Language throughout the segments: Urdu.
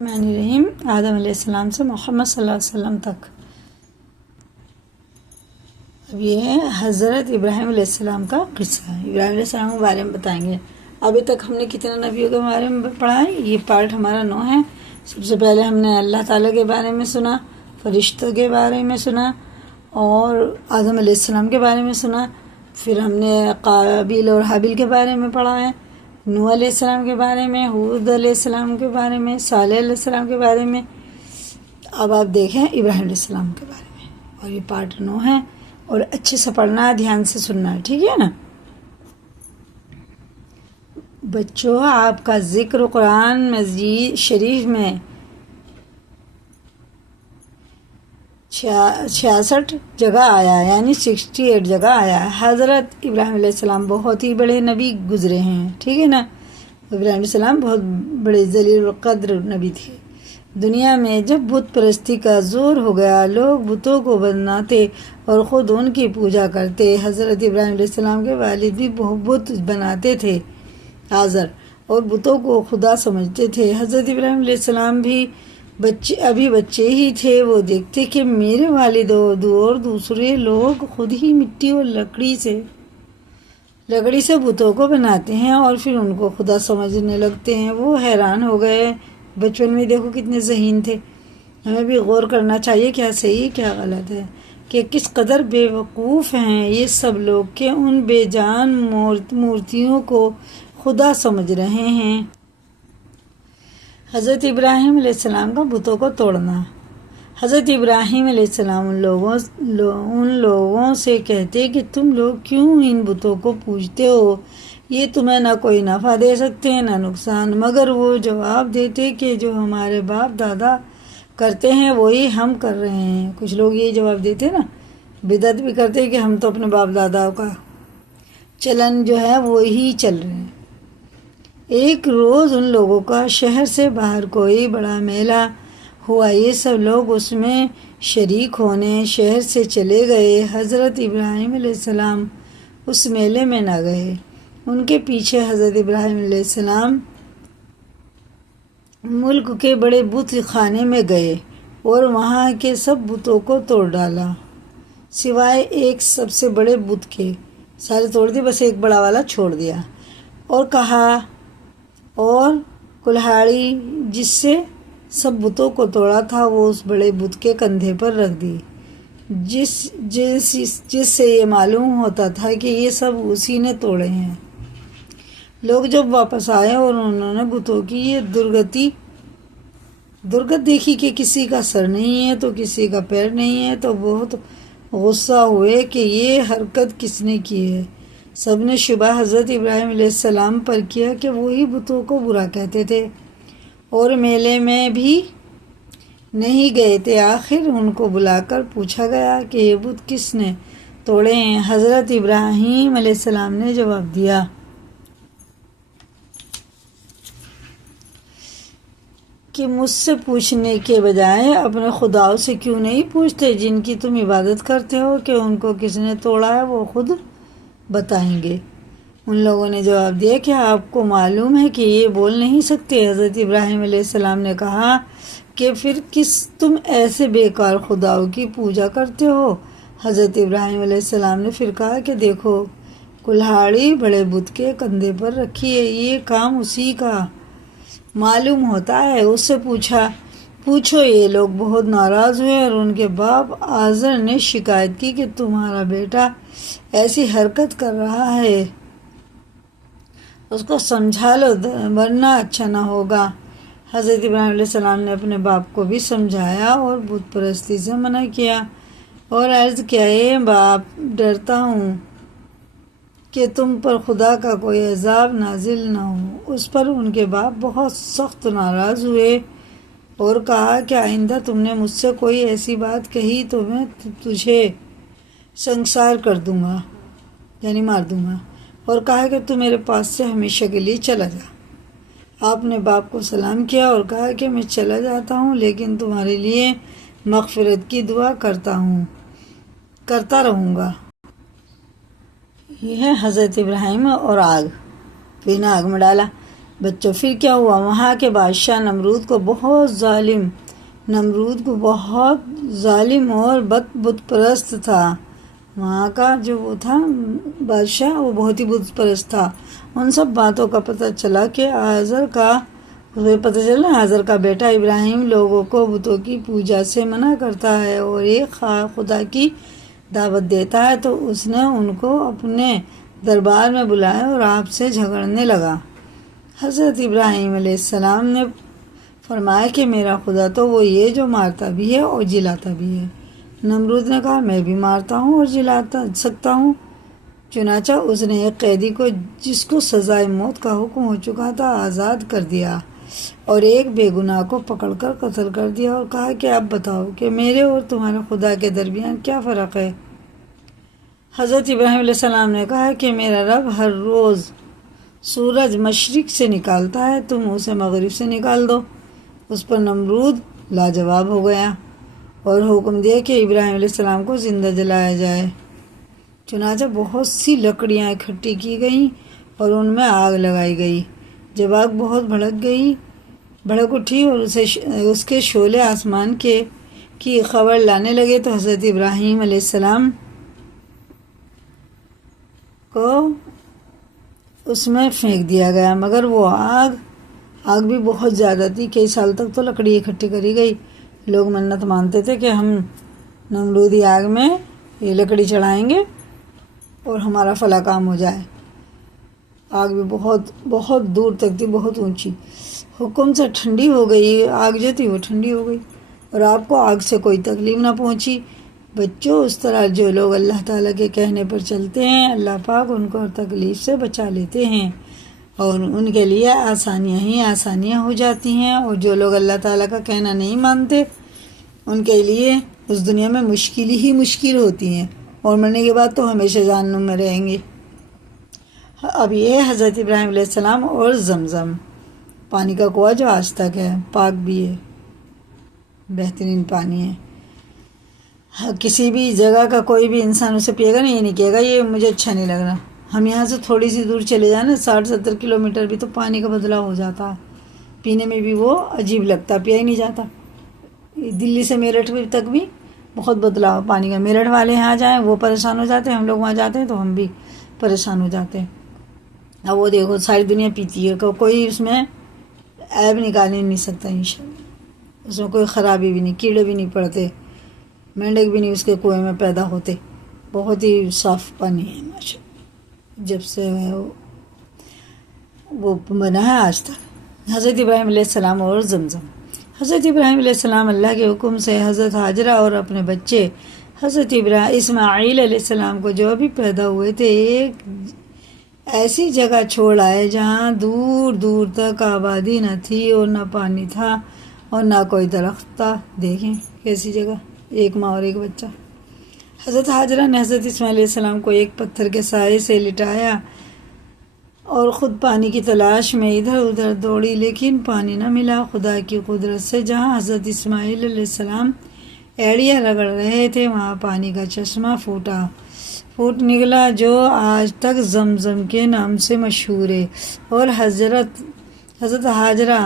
الرحمن الرحیم آدم علیہ السلام سے محمد صلی اللہ علیہ وسلم تک۔ اب یہ ہے حضرت ابراہیم علیہ السلام کا قصہ۔ ابراہیم علیہ السلام کے بارے میں بتائیں گے۔ ابھی تک ہم نے کتنے نبیوں کے بارے میں پڑھا ہے؟ یہ پارٹ ہمارا 9 ہے۔ سب سے پہلے ہم نے اللہ تعالیٰ کے بارے میں سنا، فرشتوں کے بارے میں سنا اور آدم علیہ السلام کے بارے میں سنا۔ پھر ہم نے قابیل اور حابیل کے بارے میں پڑھا ہے، نوح علیہ السلام کے بارے میں، ہود علیہ السلام کے بارے میں، صالح علیہ السلام کے بارے میں۔ اب آپ دیکھیں ابراہیم علیہ السلام کے بارے میں، اور یہ پارٹ 9 ہے اور اچھے سے پڑھنا ہے، دھیان سے سننا ہے، ٹھیک ہے نا بچوں؟ آپ کا ذکر قرآن مجید شریف میں 66 جگہ آیا ہے، یعنی 68 جگہ آیا ہے۔ حضرت ابراہیم علیہ السلام بہت ہی بڑے نبی گزرے ہیں، ٹھیک ہے نا۔ ابراہیم علیہ السلام بہت بڑے ذلیل القدر نبی تھے۔ دنیا میں جب بت پرستی کا زور ہو گیا، لوگ بتوں کو بناتے اور خود ان کی پوجا کرتے۔ حضرت ابراہیم علیہ السلام کے والد بھی بت بناتے تھے، آزر، اور بتوں کو خدا سمجھتے تھے۔ حضرت ابراہیم علیہ السلام بھی ابھی بچے ہی تھے۔ وہ دیکھتے کہ میرے والد اور دوسرے لوگ خود ہی مٹی اور لکڑی سے بتوں کو بناتے ہیں اور پھر ان کو خدا سمجھنے لگتے ہیں۔ وہ حیران ہو گئے۔ بچپن میں دیکھو کتنے ذہین تھے۔ ہمیں بھی غور کرنا چاہیے کیا صحیح کیا غلط ہے، کہ کس قدر بے وقوف ہیں یہ سب لوگ کہ ان بے جان مورتیوں کو خدا سمجھ رہے ہیں۔ حضرت ابراہیم علیہ السلام کا بتوں کو توڑنا۔ حضرت ابراہیم علیہ السلام ان لوگوں سے کہتے کہ تم لوگ کیوں ان بتوں کو پوجتے ہو؟ یہ تمہیں نہ کوئی نفع دے سکتے ہیں نہ نقصان۔ مگر وہ جواب دیتے کہ جو ہمارے باپ دادا کرتے ہیں وہی ہم کر رہے ہیں۔ کچھ لوگ یہی جواب دیتے نا، بدعت بھی کرتے کہ ہم تو اپنے باپ دادا کا چلن جو ہے وہی چل رہے ہیں۔ ایک روز ان لوگوں کا شہر سے باہر کوئی بڑا میلہ ہوا۔ یہ سب لوگ اس میں شریک ہونے شہر سے چلے گئے۔ حضرت ابراہیم علیہ السلام اس میلے میں نہ گئے۔ ان کے پیچھے حضرت ابراہیم علیہ السلام ملک کے بڑے بت خانے میں گئے اور وہاں کے سب بتوں کو توڑ ڈالا، سوائے ایک سب سے بڑے بت کے۔ سارے توڑ دیے، بس ایک بڑا والا چھوڑ دیا، اور کہا، اور کلہاڑی جس سے سب بتوں کو توڑا تھا وہ اس بڑے بت کے کندھے پر رکھ دی، جس سے یہ معلوم ہوتا تھا کہ یہ سب اسی نے توڑے ہیں۔ لوگ جب واپس آئے اور انہوں نے بتوں کی یہ درگت دیکھی کہ کسی کا سر نہیں ہے تو کسی کا پیر نہیں ہے، تو بہت غصہ ہوئے کہ یہ حرکت کس نے کی ہے۔ سب نے شبہ حضرت ابراہیم علیہ السلام پر کیا کہ وہی بتوں کو برا کہتے تھے اور میلے میں بھی نہیں گئے تھے۔ آخر ان کو بلا کر پوچھا گیا کہ یہ بت کس نے توڑے ہیں؟ حضرت ابراہیم علیہ السلام نے جواب دیا کہ مجھ سے پوچھنے کے بجائے اپنے خداؤں سے کیوں نہیں پوچھتے جن کی تم عبادت کرتے ہو کہ ان کو کس نے توڑا ہے وہ خود بتائیں گے۔ ان لوگوں نے جواب دیا کہ آپ کو معلوم ہے کہ یہ بول نہیں سکتے۔ حضرت ابراہیم علیہ السلام نے کہا کہ پھر تم ایسے بیکار خداؤں کی پوجا کرتے ہو؟ حضرت ابراہیم علیہ السلام نے پھر کہا کہ دیکھو، کلہاڑی بڑے بت کے کندھے پر رکھی ہے، یہ کام اسی کا معلوم ہوتا ہے، اس سے پوچھو۔ یہ لوگ بہت ناراض ہوئے اور ان کے باپ آزر نے شکایت کی کہ تمہارا بیٹا ایسی حرکت کر رہا ہے، اس کو سمجھا لو ورنہ اچھا نہ ہوگا۔ حضرت ابراہیم علیہ السلام نے اپنے باپ کو بھی سمجھایا اور بت پرستی سے منع کیا اور عرض کیا، اے باپ، ڈرتا ہوں کہ تم پر خدا کا کوئی عذاب نازل نہ ہو۔ اس پر ان کے باپ بہت سخت ناراض ہوئے اور کہا کہ آئندہ تم نے مجھ سے کوئی ایسی بات کہی تو میں تجھے سنسار کر دوں گا، یعنی مار دوں گا، اور کہا کہ تو میرے پاس سے ہمیشہ کے لیے چلا جا۔ آپ نے باپ کو سلام کیا اور کہا کہ میں چلا جاتا ہوں، لیکن تمہارے لیے مغفرت کی دعا کرتا رہوں گا۔ یہ ہے حضرت ابراہیم اور آگ، پھر آگ میں ڈالا۔ بچوں پھر کیا ہوا؟ وہاں کے بادشاہ نمرود کو بہت ظالم اور بت پرست تھا۔ وہاں کا جو وہ تھا بادشاہ، وہ بہت ہی بت پرست تھا۔ ان سب باتوں کا پتہ چلا کہ آزر کا بیٹا ابراہیم لوگوں کو بتوں کی پوجا سے منع کرتا ہے اور ایک خدا کی دعوت دیتا ہے، تو اس نے ان کو اپنے دربار میں بلایا اور آپ سے جھگڑنے لگا۔ حضرت ابراہیم علیہ السلام نے فرمایا کہ میرا خدا تو وہ یہ جو مارتا بھی ہے اور جلاتا بھی ہے۔ نمرود نے کہا میں بھی مارتا ہوں اور جلاتا سکتا ہوں۔ چنانچہ اس نے ایک قیدی کو، جس کو سزائے موت کا حکم ہو چکا تھا، آزاد کر دیا اور ایک بے گناہ کو پکڑ کر قتل کر دیا اور کہا کہ اب بتاؤ کہ میرے اور تمہارے خدا کے درمیان کیا فرق ہے؟ حضرت ابراہیم علیہ السلام نے کہا کہ میرا رب ہر روز سورج مشرق سے نکالتا ہے، تم اسے مغرب سے نکال دو۔ اس پر نمرود لاجواب ہو گیا اور حکم دیا کہ ابراہیم علیہ السلام کو زندہ جلایا جائے۔ چنانچہ بہت سی لکڑیاں اکٹھی کی گئیں اور ان میں آگ لگائی گئی۔ جب آگ بہت بھڑک اٹھی اور اس کے شعلے آسمان کی خبر لانے لگے، تو حضرت ابراہیم علیہ السلام کو اس میں پھینک دیا گیا، مگر وہ آگ بھی بہت زیادہ تھی۔ کئی سال تک تو لکڑی اکٹھی کری گئی۔ لوگ منت مانتے تھے کہ ہم نمرودی آگ میں یہ لکڑی چڑھائیں گے اور ہمارا فلاں کام ہو جائے۔ آگ بھی بہت دور تک تھی، بہت اونچی۔ حکم سے ٹھنڈی ہو گئی، آگ جو تھی وہ ٹھنڈی ہو گئی اور آپ کو آگ سے کوئی تکلیف نہ پہنچی۔ بچوں، اس طرح جو لوگ اللہ تعالیٰ کے کہنے پر چلتے ہیں، اللہ پاک ان کو ہر تکلیف سے بچا لیتے ہیں اور ان کے لیے آسانیاں ہی آسانیاں ہو جاتی ہیں، اور جو لوگ اللہ تعالیٰ کا کہنا نہیں مانتے ان کے لیے اس دنیا میں مشکل ہوتی ہیں، اور مرنے کے بعد تو ہمیشہ جہنم میں رہیں گے۔ اب یہ حضرت ابراہیم علیہ السلام اور زمزم پانی کا کنواں جو آج تک ہے، پاک بھی ہے، بہترین پانی ہے۔ کسی بھی جگہ کا کوئی بھی انسان اسے پیے گا، نہیں کہے گا یہ مجھے اچھا نہیں لگ رہا۔ ہم یہاں سے تھوڑی سی دور چلے جائیں نا، 60-70 کلومیٹر بھی، تو پانی کا بدلاؤ ہو جاتا ہے، پینے میں بھی وہ عجیب لگتا، پیا ہی نہیں جاتا۔ دلی سے میرٹھ تک بھی بہت بدلاؤ پانی کا۔ میرٹھ والے یہاں جائیں وہ پریشان ہو جاتے ہیں، ہم لوگ وہاں جاتے ہیں تو ہم بھی پریشان ہو جاتے ہیں۔ اب وہ دیکھو ساری دنیا پیتی ہے، کوئی اس میں عیب نکال نہیں سکتا انشاءاللہ، اس میں کوئی خرابی بھی نہیں، کیڑے بھی نہیں پڑتے، مینڈک بھی نہیں اس کے کنویں میں پیدا ہوتے، بہت ہی صاف پانی ہے ماشاءاللہ، جب سے وہ بنا ہے آج تک۔ حضرت ابراہیم علیہ السلام اور زمزم۔ حضرت ابراہیم علیہ السلام اللہ کے حکم سے حضرت حاجرہ اور اپنے بچے حضرت اسماعیل علیہ السلام کو جو ابھی پیدا ہوئے تھے، ایک ایسی جگہ چھوڑ آئے جہاں دور دور تک آبادی نہ تھی اور نہ پانی تھا اور نہ کوئی درخت تھا۔ دیکھیں کیسی جگہ، ایک ماں اور ایک بچہ۔ حضرت حاجرہ نے حضرت اسماعیل علیہ السلام کو ایک پتھر کے سائے سے لٹایا اور خود پانی کی تلاش میں ادھر ادھر دوڑی، لیکن پانی نہ ملا۔ خدا کی قدرت سے جہاں حضرت اسماعیل علیہ السلام ایڑیاں رگڑ رہے تھے، وہاں پانی کا چشمہ پھوٹ نکلا، جو آج تک زمزم کے نام سے مشہور ہے، اور حضرت حاجرہ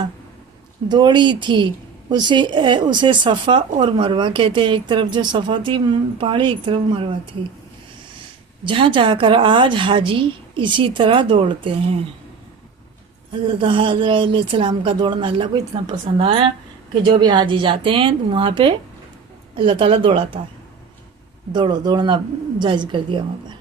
دوڑی تھی، اسے صفا اور مروہ کہتے ہیں۔ ایک طرف جو صفا تھی پہاڑی، ایک طرف مروہ تھی، جہاں جا کر آج حاجی اسی طرح دوڑتے ہیں۔ حضرت حاجرہ علیہ السلام کا دوڑنا اللہ کو اتنا پسند آیا کہ جو بھی حاجی جاتے ہیں وہاں پہ اللہ تعالیٰ دوڑاتا ہے، دوڑنا جائز کر دیا وہاں پر۔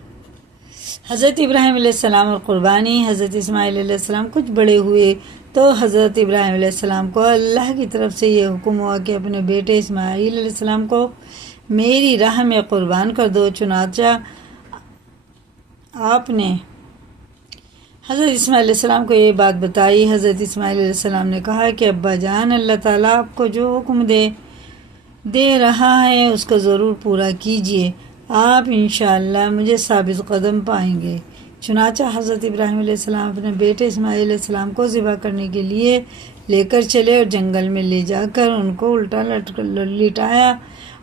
حضرت ابراہیم علیہ السلام اور قربانی۔ حضرت اسماعیل علیہ السلام کچھ بڑے ہوئے تو حضرت ابراہیم علیہ السلام کو اللہ کی طرف سے یہ حکم ہوا کہ اپنے بیٹے اسماعیل علیہ السلام کو میری راہ میں قربان کر دو۔ چنانچہ آپ نے حضرت اسماعیل علیہ السلام کو یہ بات بتائی۔ حضرت اسماعیل علیہ السلام نے کہا کہ ابا جان، اللہ تعالیٰ آپ کو جو حکم دے رہا ہے اس کو ضرور پورا کیجیے، آپ انشاءاللہ مجھے ثابت قدم پائیں گے۔ چنانچہ حضرت ابراہیم علیہ السلام اپنے بیٹے اسماعیل علیہ السلام کو ذبح کرنے کے لیے لے کر چلے اور جنگل میں لے جا کر ان کو الٹا لٹایا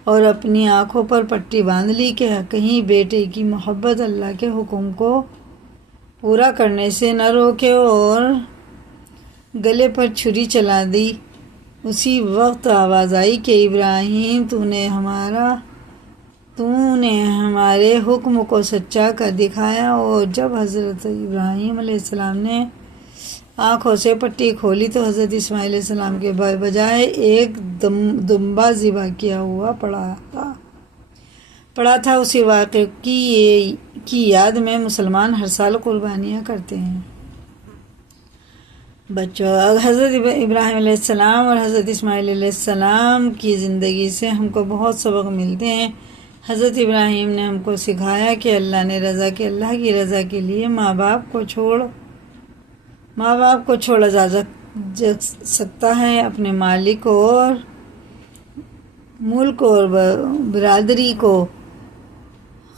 اور اپنی آنکھوں پر پٹی باندھ لی کہ کہیں بیٹے کی محبت اللہ کے حکم کو پورا کرنے سے نہ روکے، اور گلے پر چھری چلا دی۔ اسی وقت آواز آئی کہ ابراہیم تو نے ہمارے حکم کو سچا کر دکھایا۔ اور جب حضرت ابراہیم علیہ السلام نے آنکھوں سے پٹی کھولی تو حضرت اسماعیل علیہ السلام کے بجائے ایک دمبا ذبح کیا ہوا پڑا تھا۔ اسی واقعے کی یاد میں مسلمان ہر سال قربانیاں کرتے ہیں۔ بچوں، حضرت ابراہیم علیہ السلام اور حضرت اسماعیل علیہ السلام کی زندگی سے ہم کو بہت سبق ملتے ہیں۔ حضرت ابراہیم نے ہم کو سکھایا کہ اللہ کی رضا کے لیے ماں باپ کو چھوڑا جا سکتا ہے، اپنے مالک اور ملک اور برادری کو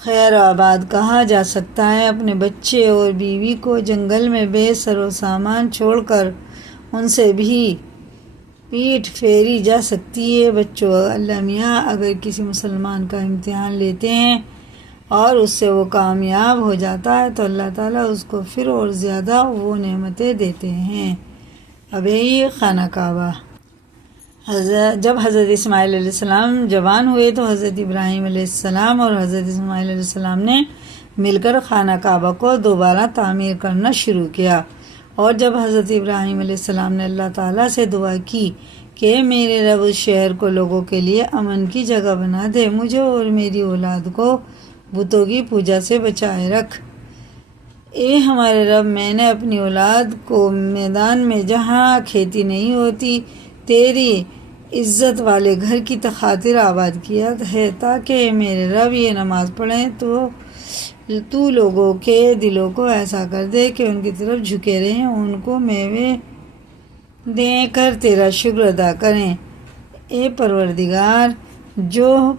خیر و آباد کہا جا سکتا ہے، اپنے بچے اور بیوی کو جنگل میں بے سر و سامان چھوڑ کر ان سے بھی پیٹھ پھیری جا سکتی ہے۔ بچوں، اللہ میاں اگر کسی مسلمان کا امتحان لیتے ہیں اور اس سے وہ کامیاب ہو جاتا ہے تو اللہ تعالیٰ اس کو پھر اور زیادہ وہ نعمتیں دیتے ہیں۔ اب یہ خانہ کعبہ، جب حضرت اسماعیل علیہ السلام جوان ہوئے تو حضرت ابراہیم علیہ السلام اور حضرت اسماعیل علیہ السلام نے مل کر خانہ کعبہ کو دوبارہ تعمیر کرنا شروع کیا۔ اور جب حضرت ابراہیم علیہ السلام نے اللہ تعالیٰ سے دعا کی کہ میرے رب اس شہر کو لوگوں کے لیے امن کی جگہ بنا دے، مجھے اور میری اولاد کو بتوں کی پوجا سے بچائے رکھ۔ اے ہمارے رب، میں نے اپنی اولاد کو میدان میں جہاں کھیتی نہیں ہوتی تیری عزت والے گھر کی خاطر آباد کیا ہے، تاکہ میرے رب یہ نماز پڑھیں تو لوگوں کے دلوں کو ایسا کر دے کہ ان کی طرف جھکے رہیں، ان کو میوے دے کر تیرا شکر ادا کریں۔ اے پروردگار، جو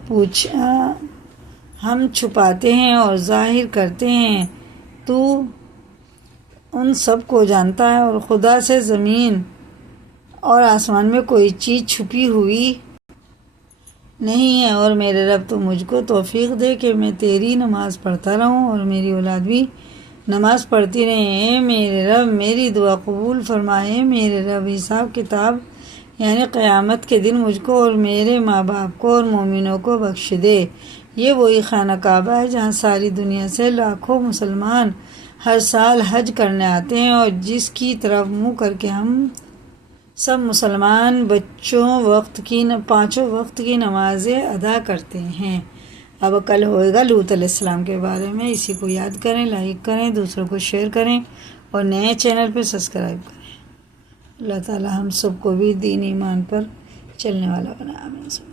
ہم چھپاتے ہیں اور ظاہر کرتے ہیں تو ان سب کو جانتا ہے، اور خدا سے زمین اور آسمان میں کوئی چیز چھپی ہوئی نہیں ہے۔ اور میرے رب تو مجھ کو توفیق دے کہ میں تیری نماز پڑھتا رہوں اور میری اولاد بھی نماز پڑھتی رہے۔ اے میرے رب، میری دعا قبول فرمائے۔ میرے رب، حساب کتاب یعنی قیامت کے دن مجھ کو اور میرے ماں باپ کو اور مومنوں کو بخش دے۔ یہ وہی خانہ کعبہ ہے جہاں ساری دنیا سے لاکھوں مسلمان ہر سال حج کرنے آتے ہیں، اور جس کی طرف منہ کر کے ہم سب مسلمان پانچوں وقت کی نمازیں ادا کرتے ہیں۔ اب کل ہوئے گا لوط علیہ السلام کے بارے میں۔ اسی کو یاد کریں، لائک کریں، دوسروں کو شیئر کریں اور نئے چینل پہ سبسکرائب کریں۔ اللہ تعالی ہم سب کو بھی دین ایمان پر چلنے والا بنا۔ آمین۔